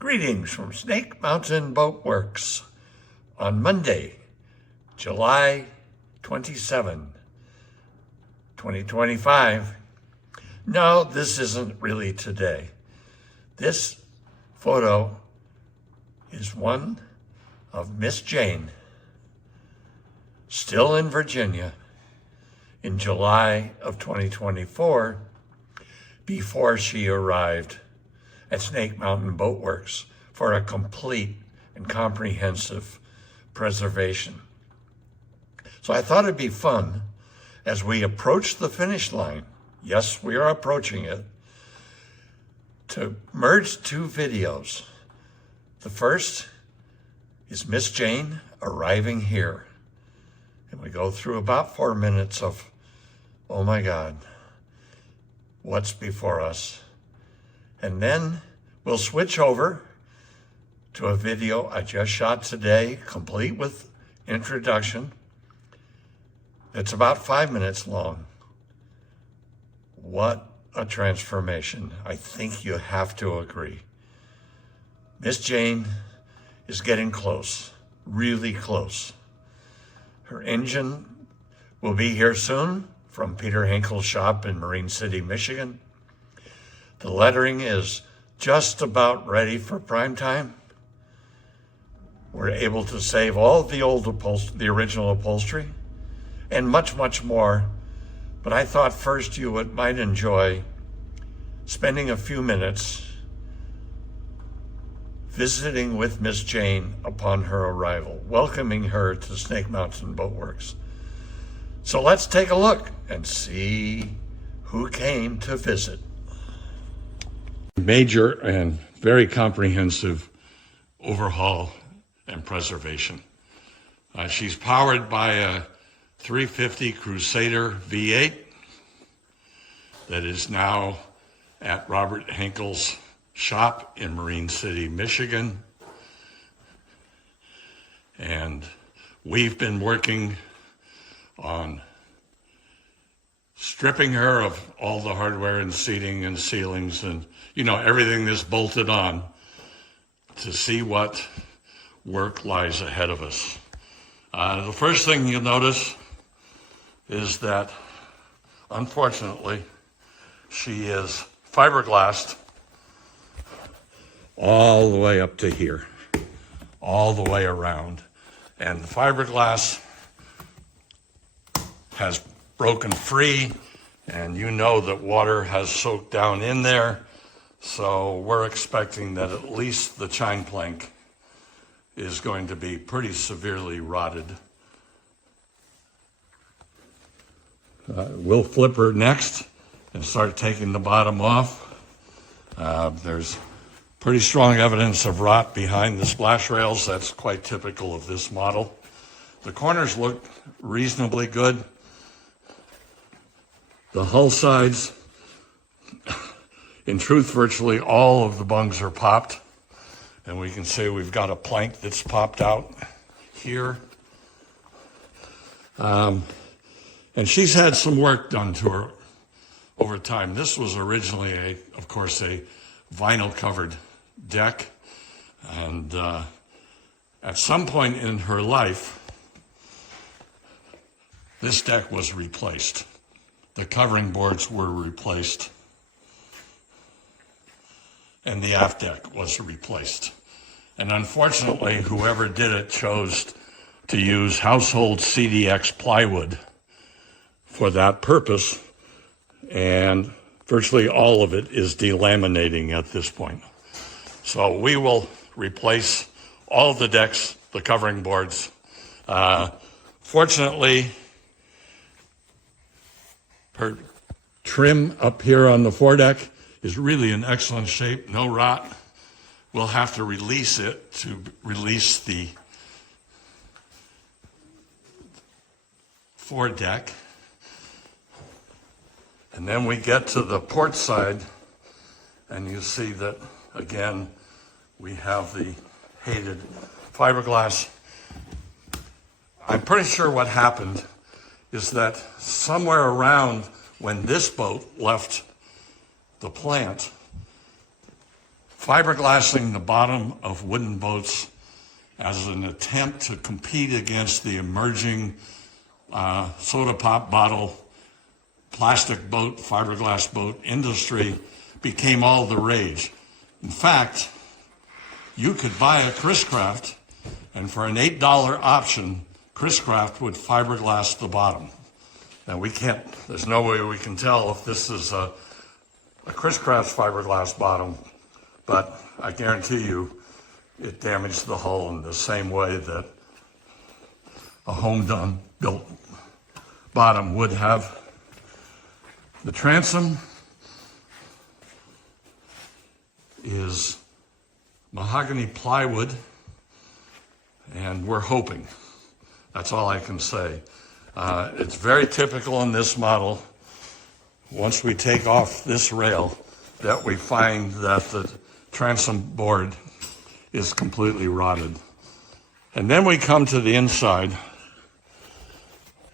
Greetings from Snake Mountain Boat Works on Monday, July 27, 2025. No, this isn't really today. This photo is one of Miss Jayne, still in Virginia, in July of 2024, before she arrived at Snake Mountain Boat Works for a complete and comprehensive preservation. So I thought it'd be fun as we approach the finish line, yes, we are approaching it, to merge two videos. The first is Miss Jayne arriving here. And we go through about 4 minutes of, oh my God, what's before us? And then we'll switch over to a video I just shot today, complete with introduction. It's about 5 minutes long. What a transformation. I think you have to agree. Miss Jayne is getting close, really close. Her engine will be here soon from Peter Henkel's shop in Marine City, Michigan. The lettering is just about ready for prime time. We're able to save all the the original upholstery and much, much more. But I thought first you might enjoy spending a few minutes visiting with Miss Jayne upon her arrival, welcoming her to Snake Mountain Boat Works. So let's take a look and see who came to visit. Major and very comprehensive overhaul and preservation. She's powered by a 350 Crusader V8 that is now at Robert Henkel's shop in Marine City, Michigan. And we've been working on stripping her of all the hardware and seating and ceilings and, you know, everything that's bolted on to see what work lies ahead of us. The first thing you'll notice is that, unfortunately, she is fiberglassed all the way up to here, all the way around. And the fiberglass has broken free, and you know that water has soaked down in there. So we're expecting that at least the chine plank is going to be pretty severely rotted. We'll flip her next and start taking the bottom off. There's pretty strong evidence of rot behind the splash rails. That's quite typical of this model. The corners look reasonably good. The hull sides, in truth, virtually all of the bungs are popped. And we can see we've got a plank that's popped out here. And she's had some work done to her over time. This was originally, of course, a vinyl covered deck. And at some point in her life, this deck was replaced. The covering boards were replaced, and the aft deck was replaced. And unfortunately, whoever did it chose to use household CDX plywood for that purpose, and virtually all of it is delaminating at this point. So we will replace all of the decks, the covering boards. Fortunately, her trim up here on the foredeck is really in excellent shape, no rot. We'll have to release it to release the foredeck. And then we get to the port side, and you see that, again, we have the hated fiberglass. I'm pretty sure what happened is that somewhere around when this boat left the plant, Fiberglassing the bottom of wooden boats as an attempt to compete against the emerging soda pop bottle, plastic boat, fiberglass boat industry became all the rage. In fact, you could buy a Chris-Craft, and for an $8 option, Chris-Craft would fiberglass the bottom. Now there's no way we can tell if this is a Chris-Craft fiberglass bottom, but I guarantee you it damaged the hull in the same way that a home-done built bottom would have. The transom is mahogany plywood, and we're hoping. That's all I can say. It's very typical in this model, once we take off this rail, that we find that the transom board is completely rotted. And then we come to the inside,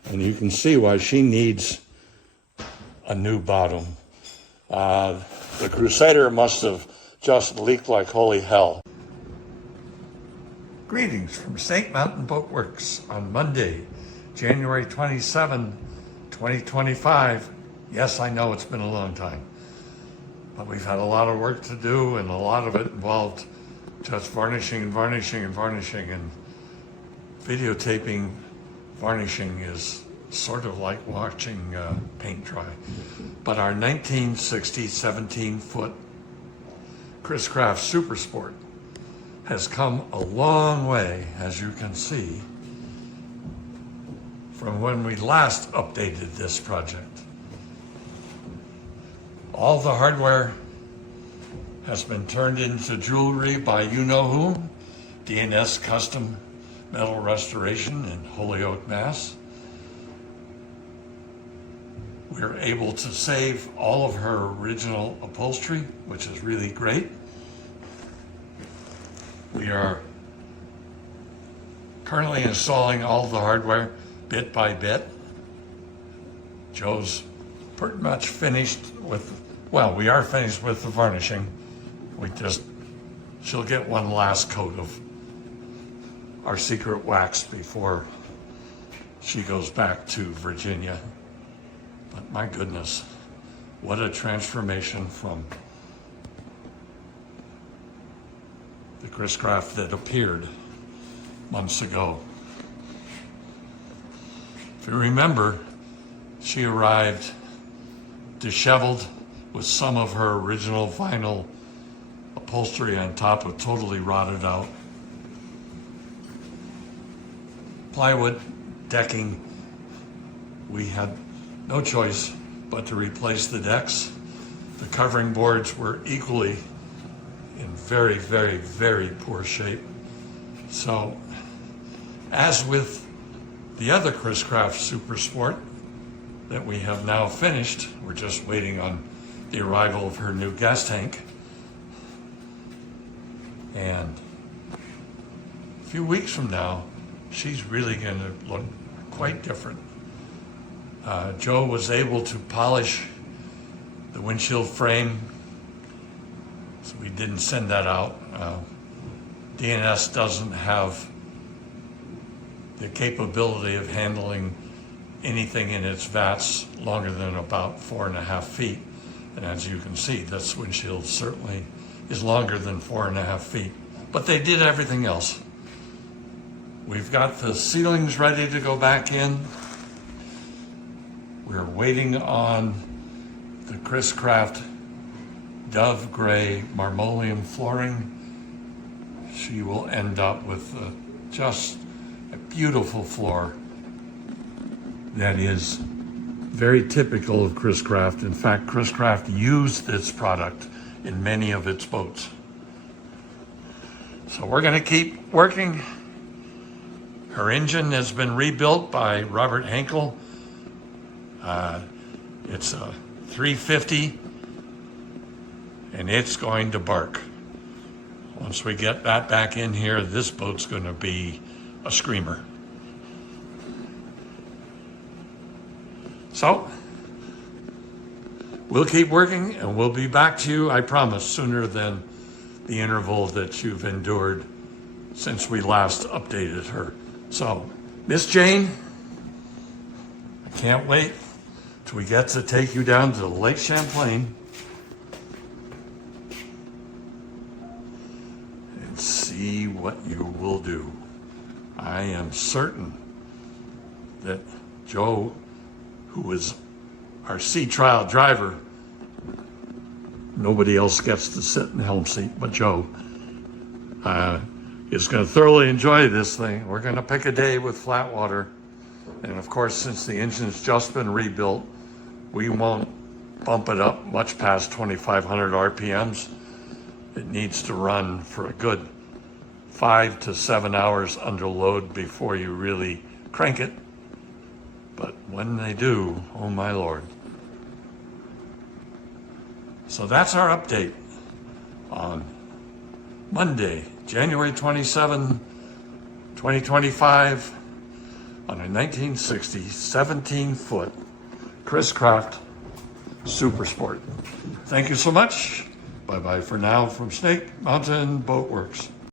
and you can see why she needs a new bottom. The Crusader must have just leaked like holy hell. Greetings from Snake Mountain Boat Works on Monday, January 27, 2025. Yes, I know it's been a long time, but we've had a lot of work to do, and a lot of it involved just varnishing and varnishing and varnishing, and videotaping varnishing is sort of like watching paint dry. But our 1960 17-foot Chris-Craft Super Sport has come a long way, as you can see, from when we last updated this project. All the hardware has been turned into jewelry by you-know-whom, D&S Custom Metal Restoration in Holyoke, Mass. We're able to save all of her original upholstery, which is really great. We are currently installing all the hardware bit by bit. Joe's pretty much finished with, well, we are finished with the varnishing. She'll get one last coat of our secret wax before she goes back to Virginia. But my goodness, what a transformation from the Chris-Craft that appeared months ago. If you remember, she arrived disheveled with some of her original vinyl upholstery on top of totally rotted out plywood decking. We had no choice but to replace the decks. The covering boards were equally in very, very, very poor shape. So, as with the other Chris-Craft Super Sport that we have now finished, we're just waiting on the arrival of her new gas tank. And a few weeks from now, she's really going to look quite different. Joe was able to polish the windshield frame, so we didn't send that out. D&S doesn't have the capability of handling anything in its vats longer than about 4.5 feet. And as you can see, this windshield certainly is longer than 4.5 feet. But they did everything else. We've got the ceilings ready to go back in. We're waiting on the Chris-Craft Dove Gray Marmoleum flooring. She will end up with just a beautiful floor that is very typical of Chris-Craft. In fact, Chris-Craft used this product in many of its boats. So we're going to keep working. Her engine has been rebuilt by Robert Henkel. It's a 350, and it's going to bark. Once we get that back in here, this boat's going to be a screamer. So, we'll keep working, and we'll be back to you, I promise, sooner than the interval that you've endured since we last updated her. So, Miss Jayne, I can't wait till we get to take you down to Lake Champlain and see what you will do. I am certain that Joe, who was our sea trial driver, nobody else gets to sit in the helm seat but Joe, is going to thoroughly enjoy this thing. We're going to pick a day with flat water. And of course, since the engine's just been rebuilt, we won't bump it up much past 2,500 RPMs. It needs to run for a good 5 to 7 hours under load before you really crank it. But when they do, oh my Lord. So that's our update on Monday, January 27, 2025, on a 1960 17-foot Chris-Craft Super Sport. Thank you so much. Bye-bye for now from Snake Mountain Boat Works.